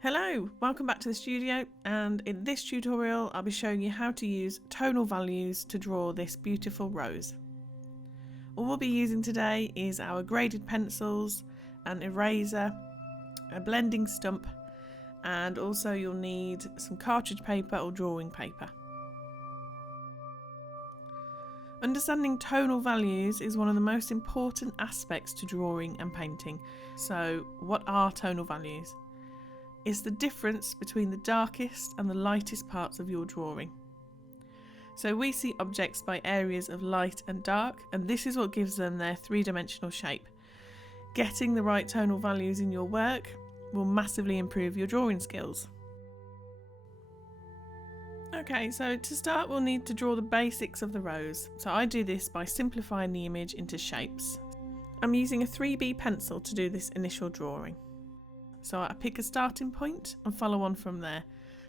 Hello, welcome back to the studio, and in this tutorial I'll be showing you how to use tonal values to draw this beautiful rose. All we'll be using today is our graded pencils, an eraser, a blending stump, and also you'll need some cartridge paper or drawing paper. Understanding tonal values is one of the most important aspects to drawing and painting. So what are tonal values? It's the difference between the darkest and the lightest parts of your drawing. So we see objects by areas of light and dark, and this is what gives them their three-dimensional shape. Getting the right tonal values in your work will massively improve your drawing skills. Okay, so to start we'll need to draw the basics of the rose. So I do this by simplifying the image into shapes. I'm using a 3B pencil to do this initial drawing. So I pick a starting point and follow on from there.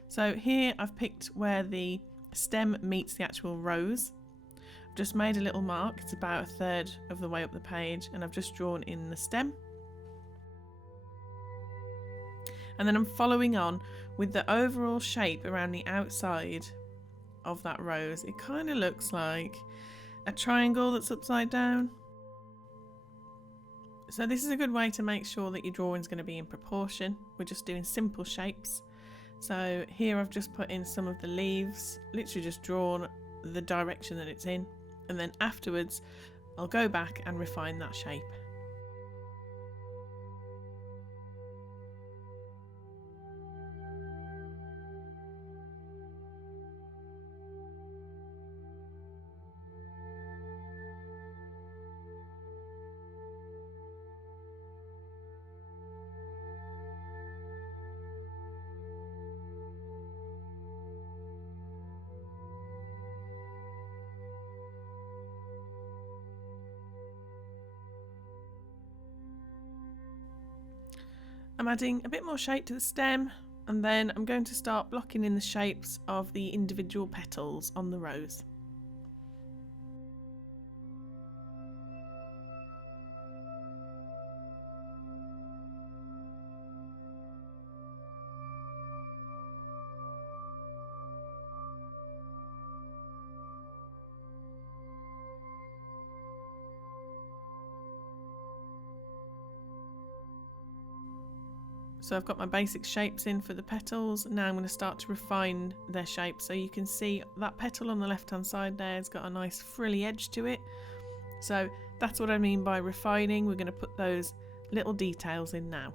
So here I've picked where the stem meets the actual rose. I've just made a little mark, it's about a third of the way up the page, and I've just drawn in the stem. And then I'm following on with the overall shape around the outside of that rose. It kind of looks like a triangle that's upside down. So this is a good way to make sure that your drawing is going to be in proportion. We're just doing simple shapes. So here I've just put in some of the leaves, literally just drawn the direction that it's in, and then afterwards I'll go back and refine that shape. I'm adding a bit more shape to the stem, and then I'm going to start blocking in the shapes of the individual petals on the rose. So I've got my basic shapes in for the petals. Now I'm going to start to refine their shape. So you can see that petal on the left hand side there has got a nice frilly edge to it. So that's what I mean by refining. We're going to put those little details in now.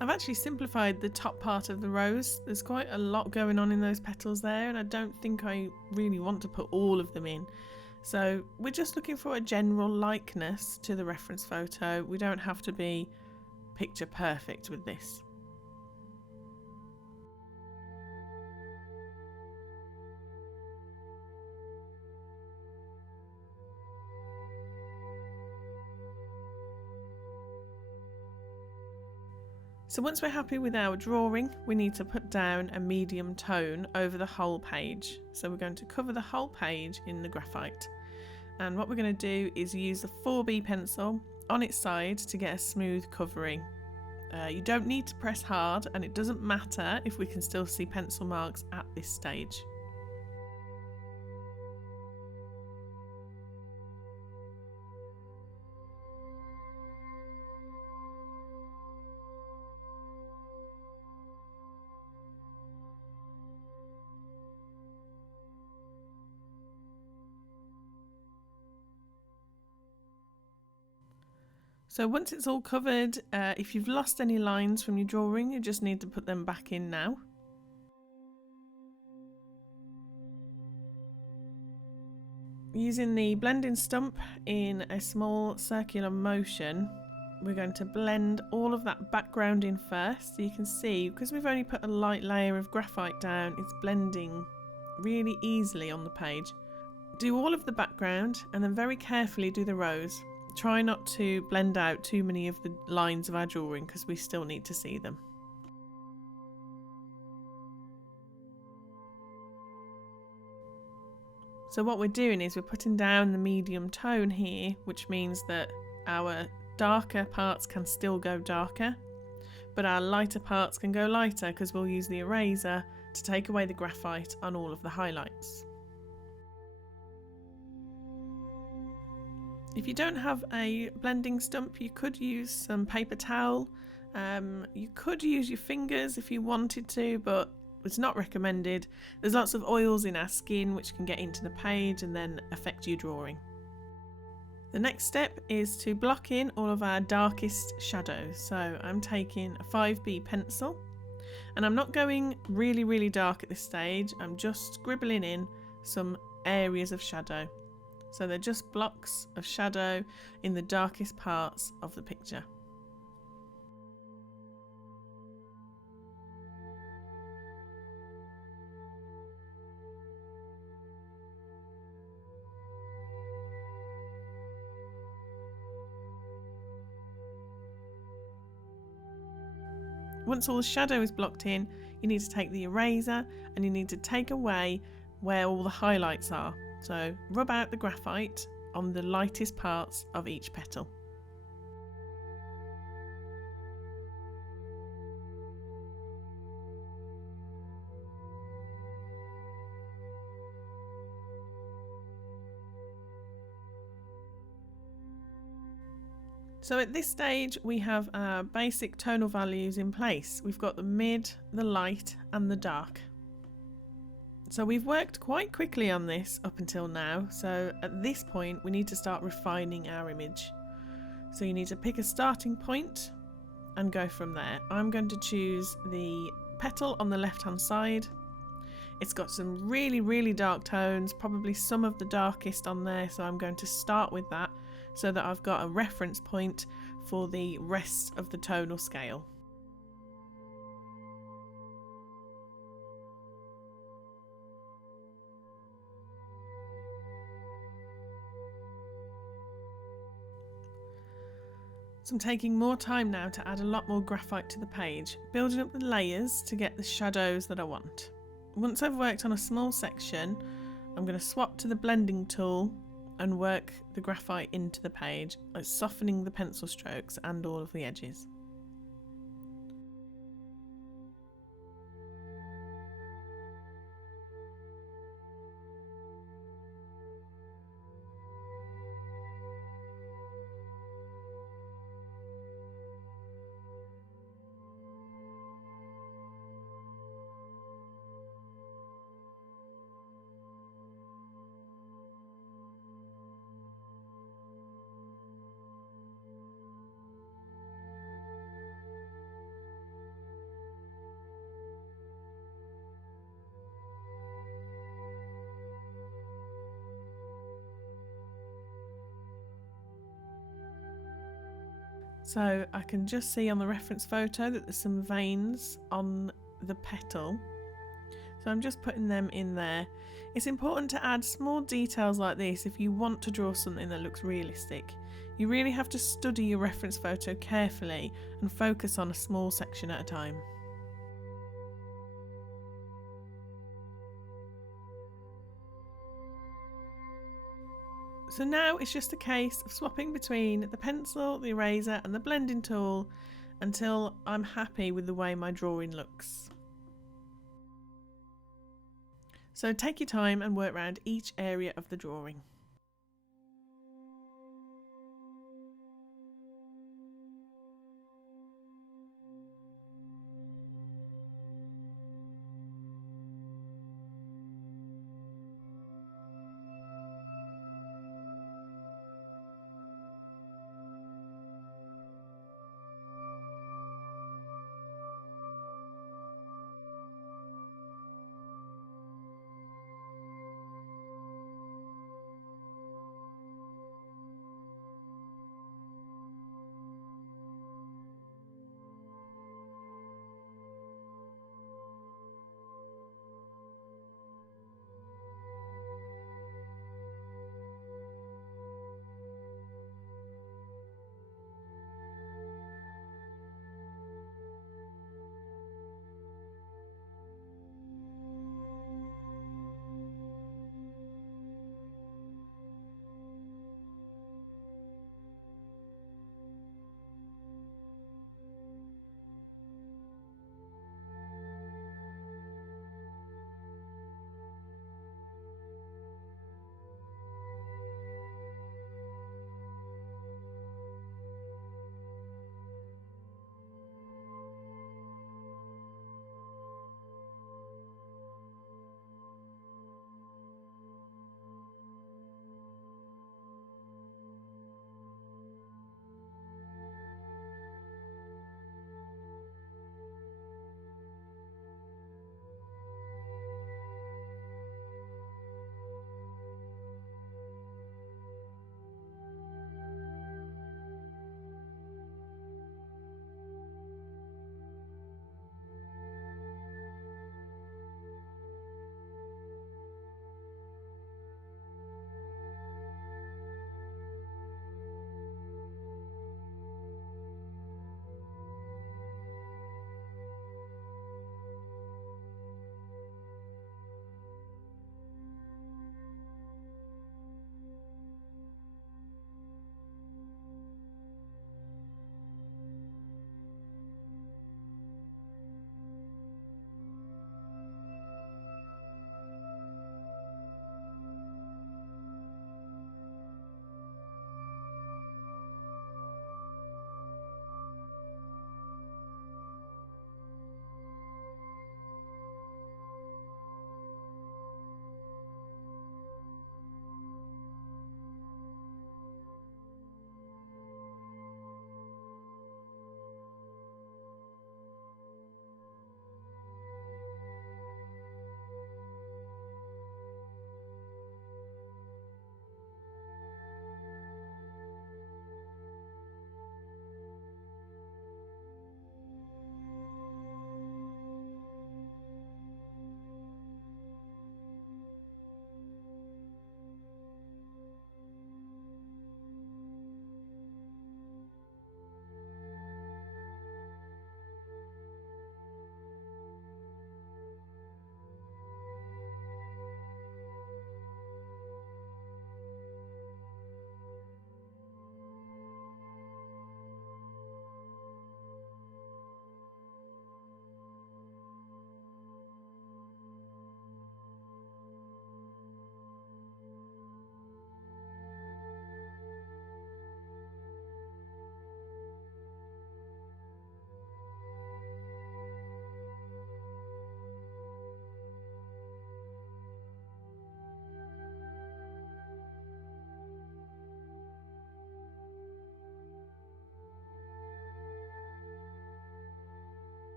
I've actually simplified the top part of the rose. There's quite a lot going on in those petals there, and I don't think I really want to put all of them in. So we're just looking for a general likeness to the reference photo. We don't have to be picture perfect with this. So once we're happy with our drawing, we need to put down a medium tone over the whole page. So we're going to cover the whole page in the graphite. And what we're going to do is use the 4B pencil on its side to get a smooth covering. You don't need to press hard, and it doesn't matter if we can still see pencil marks at this stage. So once it's all covered, if you've lost any lines from your drawing, you just need to put them back in now. Using the blending stump in a small circular motion, we're going to blend all of that background in first. So you can see, because we've only put a light layer of graphite down, it's blending really easily on the page. Do all of the background and then very carefully do the rose. Try not to blend out too many of the lines of our drawing because we still need to see them. So what we're doing is we're putting down the medium tone here, which means that our darker parts can still go darker, but our lighter parts can go lighter because we'll use the eraser to take away the graphite on all of the highlights. If you don't have a blending stump, you could use some paper towel. You could use your fingers if you wanted to, but it's not recommended. There's lots of oils in our skin which can get into the page and then affect your drawing. The next step is to block in all of our darkest shadows. So I'm taking a 5B pencil, and I'm not going really dark at this stage. I'm just scribbling in some areas of shadow. So they're just blocks of shadow in the darkest parts of the picture. Once all the shadow is blocked in, you need to take the eraser and you need to take away where all the highlights are. So rub out the graphite on the lightest parts of each petal. So at this stage we have our basic tonal values in place. We've got the mid, the light and the dark. So we've worked quite quickly on this up until now, so at this point we need to start refining our image. So you need to pick a starting point and go from there. I'm going to choose the petal on the left hand side. It's got some really dark tones, probably some of the darkest on there, so I'm going to start with that so that I've got a reference point for the rest of the tonal scale. So I'm taking more time now to add a lot more graphite to the page, building up the layers to get the shadows that I want. Once I've worked on a small section, I'm going to swap to the blending tool and work the graphite into the page, like softening the pencil strokes and all of the edges. So I can just see on the reference photo that there's some veins on the petal. So I'm just putting them in there. It's important to add small details like this if you want to draw something that looks realistic. You really have to study your reference photo carefully and focus on a small section at a time. So now it's just a case of swapping between the pencil, the eraser and the blending tool until I'm happy with the way my drawing looks. So take your time and work around each area of the drawing.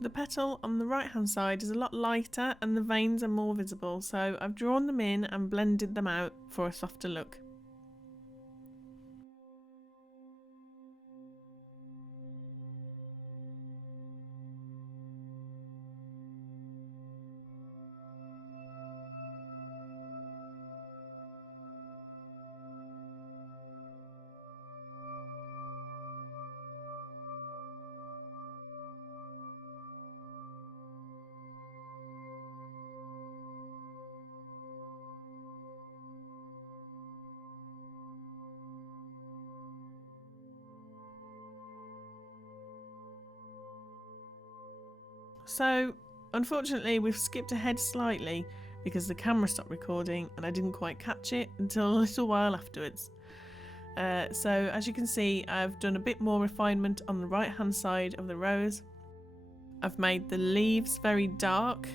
The petal on the right hand side is a lot lighter and the veins are more visible, so I've drawn them in and blended them out for a softer look. So, unfortunately, we've skipped ahead slightly because the camera stopped recording and I didn't quite catch it until a little while afterwards. So, as you can see, I've done a bit more refinement on the right hand side of the rose. I've made the leaves very dark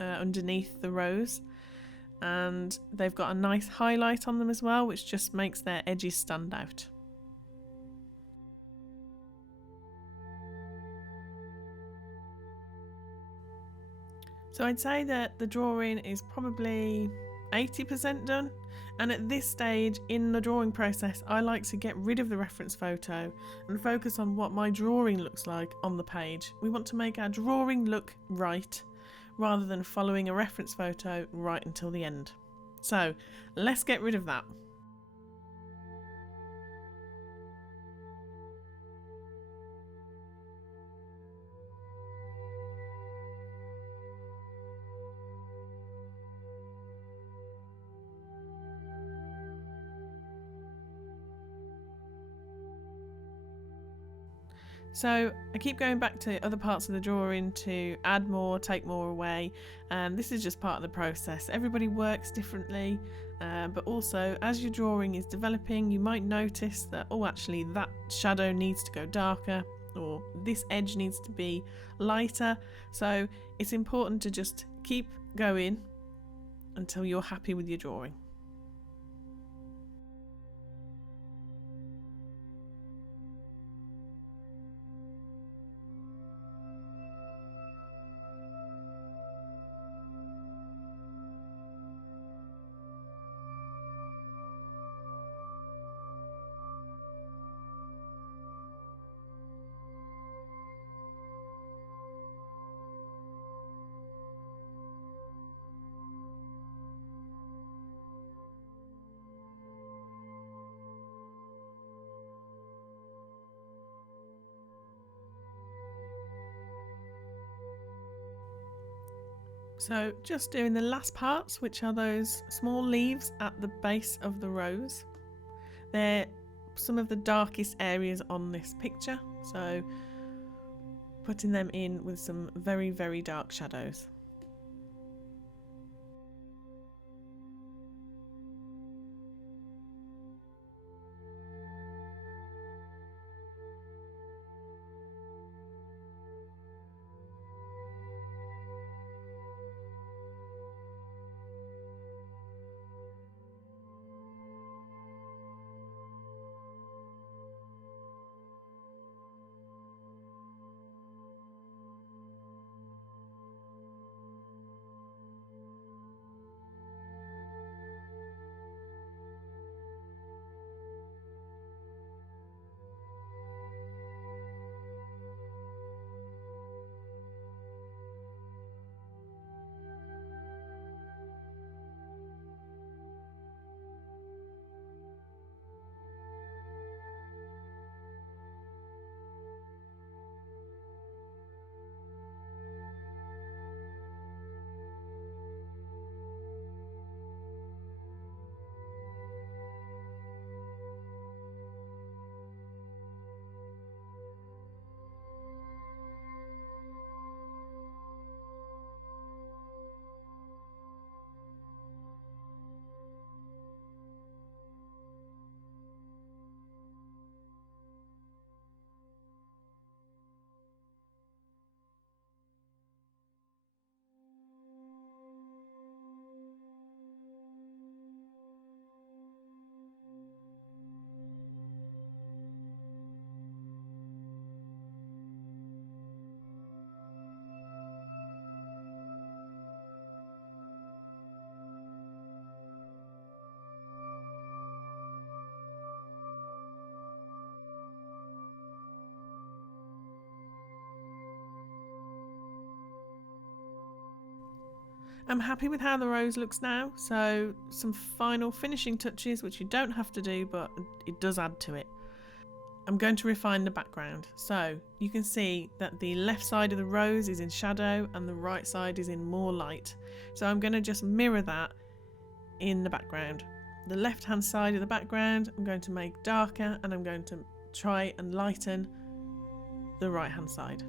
underneath the rose, and they've got a nice highlight on them as well, which just makes their edges stand out. So I'd say that the drawing is probably 80% done, and at this stage in the drawing process I like to get rid of the reference photo and focus on what my drawing looks like on the page. We want to make our drawing look right rather than following a reference photo right until the end. So let's get rid of that. So I keep going back to other parts of the drawing to add more, take more away, and this is just part of the process. Everybody works differently, but also as your drawing is developing you might notice that, oh, actually that shadow needs to go darker, or this edge needs to be lighter. So it's important to just keep going until you're happy with your drawing. So just doing the last parts, which are those small leaves at the base of the rose. They're some of the darkest areas on this picture, so putting them in with some very, very dark shadows. I'm happy with how the rose looks now, so some final finishing touches which you don't have to do, but it does add to it. I'm going to refine the background, so you can see that the left side of the rose is in shadow and the right side is in more light. So I'm going to just mirror that in the background. The left hand side of the background I'm going to make darker, and I'm going to try and lighten the right hand side.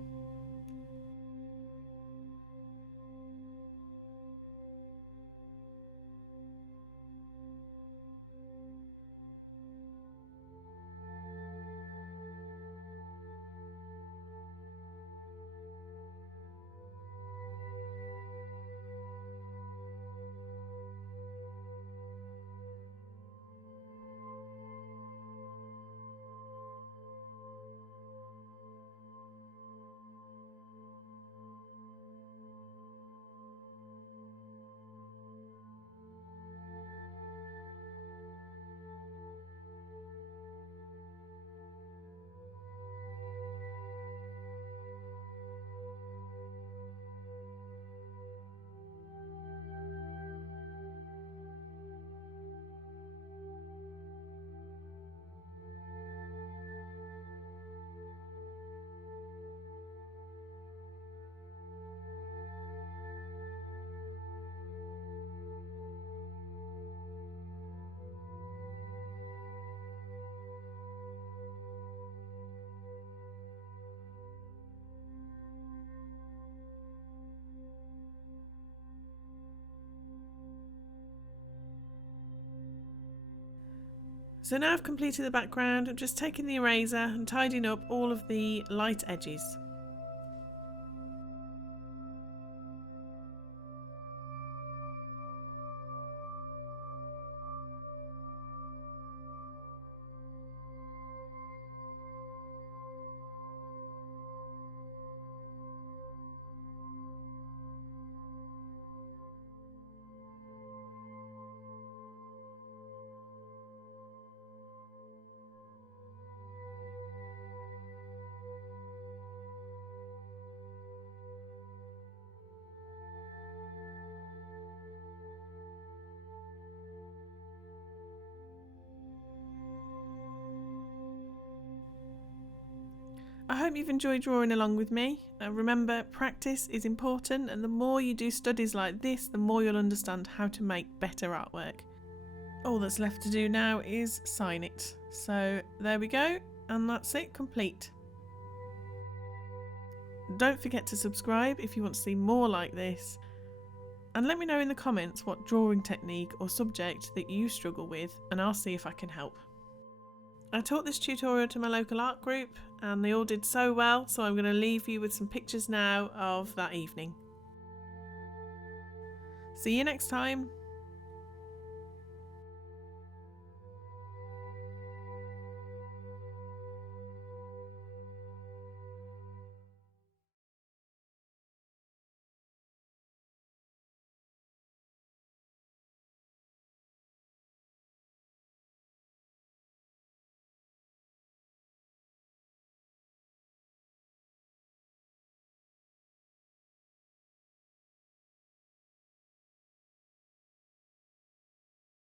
So now I've completed the background, I'm just taking the eraser and tidying up all of the light edges. I hope you've enjoyed drawing along with me. Remember, practice is important, and the more you do studies like this, the more you'll understand how to make better artwork. All that's left to do now is sign it. So there we go, and that's it, complete. Don't forget to subscribe if you want to see more like this, and let me know in the comments what drawing technique or subject that you struggle with, and I'll see if I can help. I taught this tutorial to my local art group and they all did so well, so I'm going to leave you with some pictures now of that evening. See you next time.